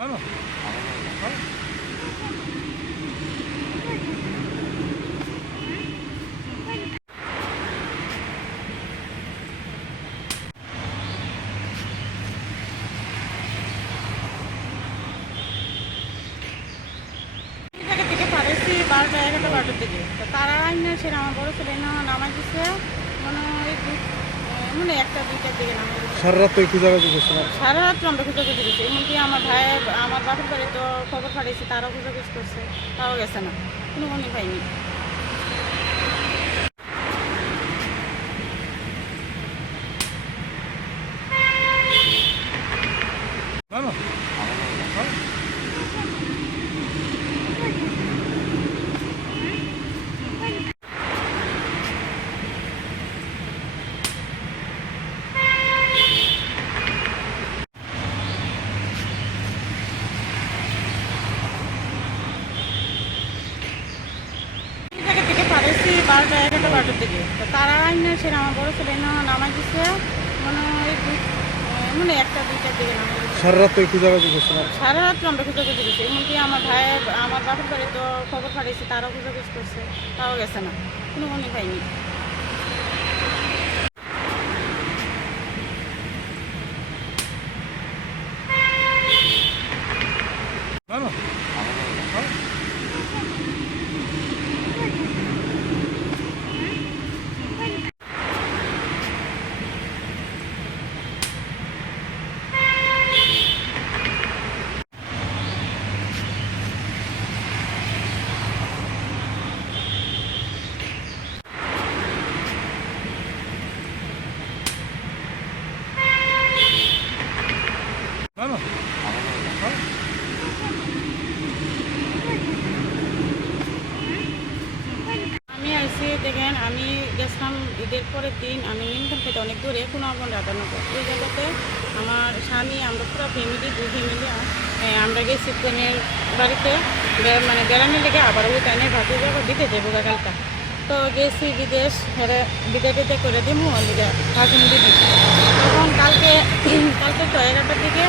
12টা 11টা দিকে তো তারা আইনে সেটা আমার বড় ছেলে নামাজ দিচ্ছে মানে 1টা 2টার দিকে নামাজ সারা রাত তো খোঁজাখুঁজি করছে না? সারা রাত আমরা খোঁজাখুঁজি করছি, এমনকি আমার ভাই আমার বাপের বাড়ি তো খবর পাঠিয়েছি, তারাও খোঁজাখুঁজি করছে, তাও গেছে না, কোনো মনে পাইনি। জায়গা থেকে পাঠাইছি 12টা 11টা দিকে তো তারা আইনে সেটা আমার বড় ছেলে নামাজ দিচ্ছে মানে 1টা 2টার দিকে নামাজ দিচ্ছে। সারা রাত তো খোঁজাখুঁজি করছে না? সারা রাত আমরা খোঁজাখুঁজি করছি, এমনকি আমার ভাই আমার বাপের বাড়ি তো খবর পাঠিয়েছি, তারাও খোঁজাখুঁজি করছে, তাও গেছে না, কোনো মনে পাইনি। আমি আইসি দেখেন, আমি গেছিলাম ঈদের পরের দিন, আমি নিমখান থেকে অনেক দূরে কুনাবন রাধানগর, ওই জায়গাতে আমার স্বামী আমরা পুরো ফ্যামিলি 2 ফ্যামিলি আমরা গেছি ট্রেনের বাড়িতে মানে বেড়ানো লেগে, আবার ওই ট্রেনের ভাতি যাবো দিতে যাবো কালটা, তো গেছি বিদেশ, বিদে টিদে করে দিমু ভাগিন দিদি। তখন কালকে তো 11টার দিকে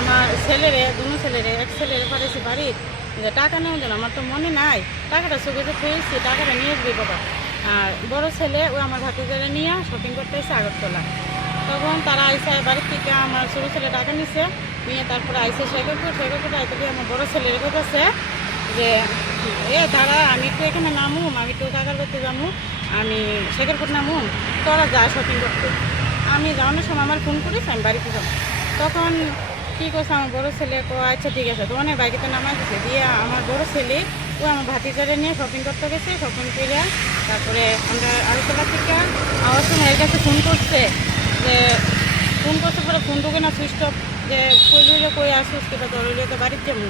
আমার ছেলেরে দুনো ছেলেরে এক ছেলেরে পাঠাইছি বাড়ির যে টাকা নেওয়ার জন্য, আমার তো মনে নাই, টাকাটা চোখে ফেলছি, টাকাটা নিয়ে আসবি বাবা। আর বড় ছেলে ও আমার ভাতিজারে নিয়ে শপিং করতে এসে আগরতলা, তখন তারা আইসে বাড়ির থেকে আমার ছোটো ছেলে টাকা নিছে নিয়ে, তারপরে আইসে শেখরপুর আইতে গিয়ে আমার বড় ছেলের কাছে যে দাঁড়া, আমি তো এখানে নামুম, আমি তো টাকা করতে যাবো, আমি শেখরপুর নামুম, তোরা যা শপিং করতে। আমি যাওয়ানোর সময় আমার ফোন করিস, আমি বাড়িতে যাবো। তখন কী করছে আমার বড়ো ছেলে, আচ্ছা ঠিক আছে, তো অনেক বাইকেতে নামাই দিছে, দিয়ে আমার বড়ো ছেলে ও আমার ভাতিজারে নিয়ে শপিং করতে গেছে, শপিং করে তারপরে আমরা আগরতলা থেকে আওয়ার সময় এর কাছে ফোন করছে, যে ফোন করতে পরে ফোন ঢুকে না, সুইচ অফ, যে কই আসিস কিংবা তোর তো বাড়িতে যাবো,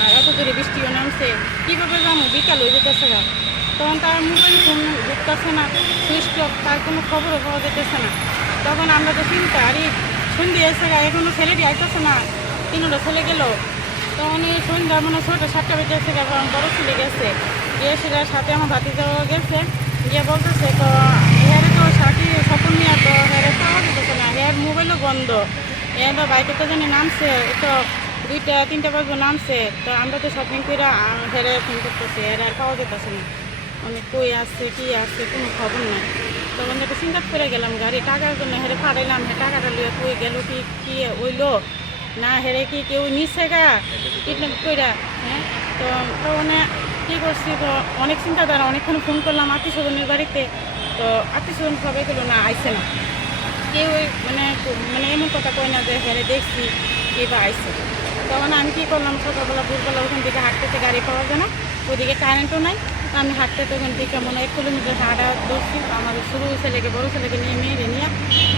আর এত দূরে বৃষ্টিও নামছে, কীভাবে যাবো, বিকাল হয়ে যেতেছে না। তখন তার মোবাইল ফোন ঢুকতেছে না, সুইচ অফ, তার কোনো খবরও পাওয়া যেতেছে না। তখন আমরা তো চিন্তা, আরে সন্ধ্যে এসে এখনও ছেলেটি আইতেছে না, 3টা ছেলে গেল, তখন এই সন্ধ্যা মানে 6টা 7টা বেজে এসে আমার বড়ো ছেলে গেছে, গিয়ে সেটার সাথে আমার ভাতিজাও গেছে, গিয়ে বলতেছে তো হেরে তো সাথী স্বপন নিয়ে তো হেরে পাওয়া যেতেছে না, হের মোবাইলও বন্ধ, এর তো বাইকে তো জানি নামছে, তো 2টা 3টা বাজবো নামছে, তো আমরা তো শপিং করে হেরে ফোন করতেছি, হেরে আর পাওয়া যেতেছে না, আমি কই আসছে কি আসছে কোনো খবর নাই। তখন একটা চিন্তা করে গেলাম, গাড়ি টাকার জন্য হেরে ফাটাইলাম, টাকাটা লিয়ে কই গেল, কি হইলো না, হেরে কি কেউ নিচ্ছে গা কিডন্যাপ কইরা, হ্যাঁ। তো তখন কী করছি, তো অনেক চিন্তা দ্বারা অনেকক্ষণ ফোন করলাম আত্মীয় স্বজনের বাড়িতে, তো আত্মীয় স্বজন সবাই গেলো না, আইসে না কেউ, মানে এমন কথা কয় না যে হেরে দেখছি কে বা আইসে। তখন আমি কী করলাম, সকালবেলা ভোরবেলা ওখান থেকে হাঁটতে গাড়ি পাওয়া যায় না, ওইদিকে কারেন্টও নাই, আমি হাঁটতে ওখান থেকে মনে 1 কিলোমিটার হাঁটা দৌড়ছি, আমার ছোটো ছেলেকে বড়ো ছেলেকে নিয়ে মেয়েরে নিয়ে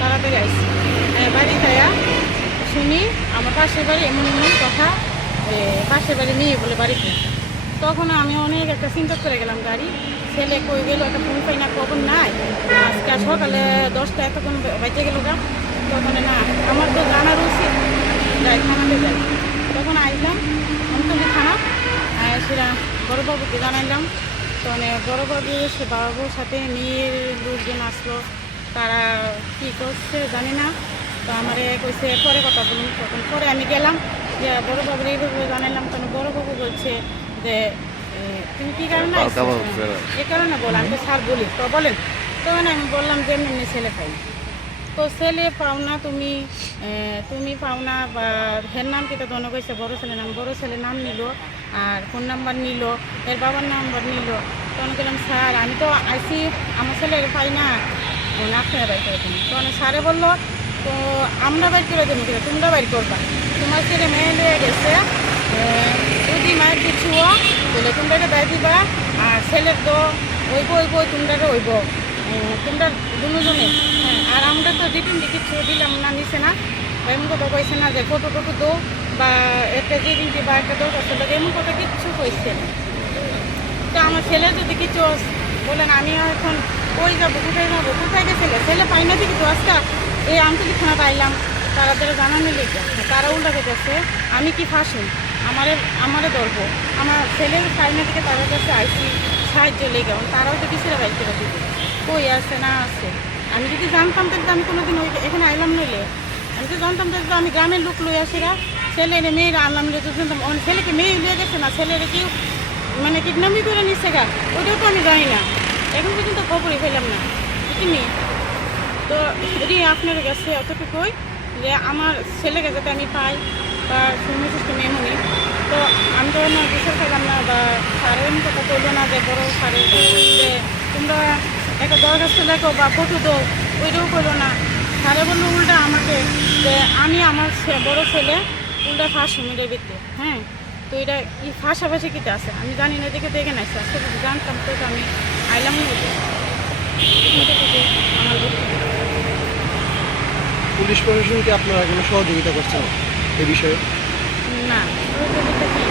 তাড়াতাড়ি আইসি বাড়ি খাইয়া শুনি আমার পাশের বাড়ি এমন কথা, পাশের বাড়ি নিয়ে বলে বাড়িতে। তখন আমি অনেক একটা চিন্তা করে গেলাম, গাড়ি ছেলে কই গেল, একটা ফোন পাই না, খবর নাই, আজকে সকালে 10টা এতক্ষণ বাজে গেল গা, তখন না আমার তো জানার উচিত, যাই থানাতে যাই। তখন আইলাম আমতলী থানা, সেটা বড়োবাবুকে জানাইলাম, তখন বড়োবাবু সে বাবুর সাথে মেয়ের লোকজন আসলো, তারা কী করছে জানি না, তো আমার কইছে পরে কথা বলুন, তখন পরে আমি গেলাম, যে বড় বাবুর এইভাবে জানালাম, তখন বড় বাবু বলছে যে তুমি কী কারণে আসছো?" এই কারণে বল, আমি তো স্যার বলি তো বলেন। তখন আমি বললাম যে এমনি ছেলে পাই, তো ছেলে পাও না তুমি, তুমি পাও না, বা হের নাম কিটা দনে কইছে বড় ছেলে নাম, বড় ছেলে নাম নিল আর ফোন নাম্বার নিল, এর বাবার নাম্বার নিল। তখন বললাম স্যার আমি তো আইসি, আমার ছেলের পাই না, আপনারা বাইর করে দেন। তখন স্যারে বললো তো আমরা বাইর করে দেবো কিনা, তোমরা বাইর করবা, তোমার ছেলে মেয়ে লয়ে গেছে, যদি মায়ের পিছুও বলে তোমরা এটা দেয় দিবা, আর ছেলের তো ওইব তোমরা ওইব, তোমরা দুজনে। হ্যাঁ, আর আমরা তো রিটিন কিছু দিলাম না, নিছে না, এমন কথা কইছে না যে ফটো টটো দো বা একটা রিটিন বা একটা দরকার ছিল, এমন কথা কিচ্ছু কইছে না। তো আমার ছেলে যদি কিছু বলেন আমি এখন কই যাবো, কোথায় গেছিলে, ছেলে পাই না দেখি তো আজকে এই আন্তরিক থানা পাইলাম, তারা জানানো লেগে তারা উল্টাকে গেছে আমি কি ফাঁসুন, আমারে ধরবো, আমার ছেলের পাই না থেকে তাদের কাছে আইসি সাহায্য লেগে, তারাও তো কিসের বাইক করে দিবে, কই আছে না আছে। আমি যদি জানতাম তাহলে আমি কোনোদিন ওই এখানে আইলাম নইলে, আমি তো জানতাম তাহলে আমি গ্রামের লোক লই আসিরা, ছেলে মেয়েরা আনলাম নিলে তো জানতাম, ছেলেকে মেয়ে লিয়ে গেছে না, ছেলের কেউ মানে কিডন্যাপই করে নিচ্ছে গা, ওইটাও তো আমি জানি না, এখন পর্যন্ত খবরই পেলাম না বুঝিনি। তো যদি আপনার কাছে এতটুকুই যে আমার ছেলেকে যাতে আমি পাই বা সুমিষ্ট মেমনি, তো আমি তো না বিচার পেলাম না, বা স্যারের এমন কথা বললো না যে বড়ো স্যারের যে তোমরা একটা দরখাস্ত লেখো বা ফটো দো, ওইটাও করলো না। স্যারে বললো উল্টা আমাকে যে আমি আমার বড়ো ছেলে উল্টা ফাঁস সুমিরের ভিত্তি। হ্যাঁ, তো এটা কি ফাঁসাফাঁসি কিতে আছে আমি জানি না, দেখে দেখে নাইছে, আসলে যদি জানতাম তো আমি আইলাম না। আমার পুলিশ প্রশাসনকে আপনারা কোনো সহযোগিতা করছেন এই বিষয়ে? না, সহযোগিতা কি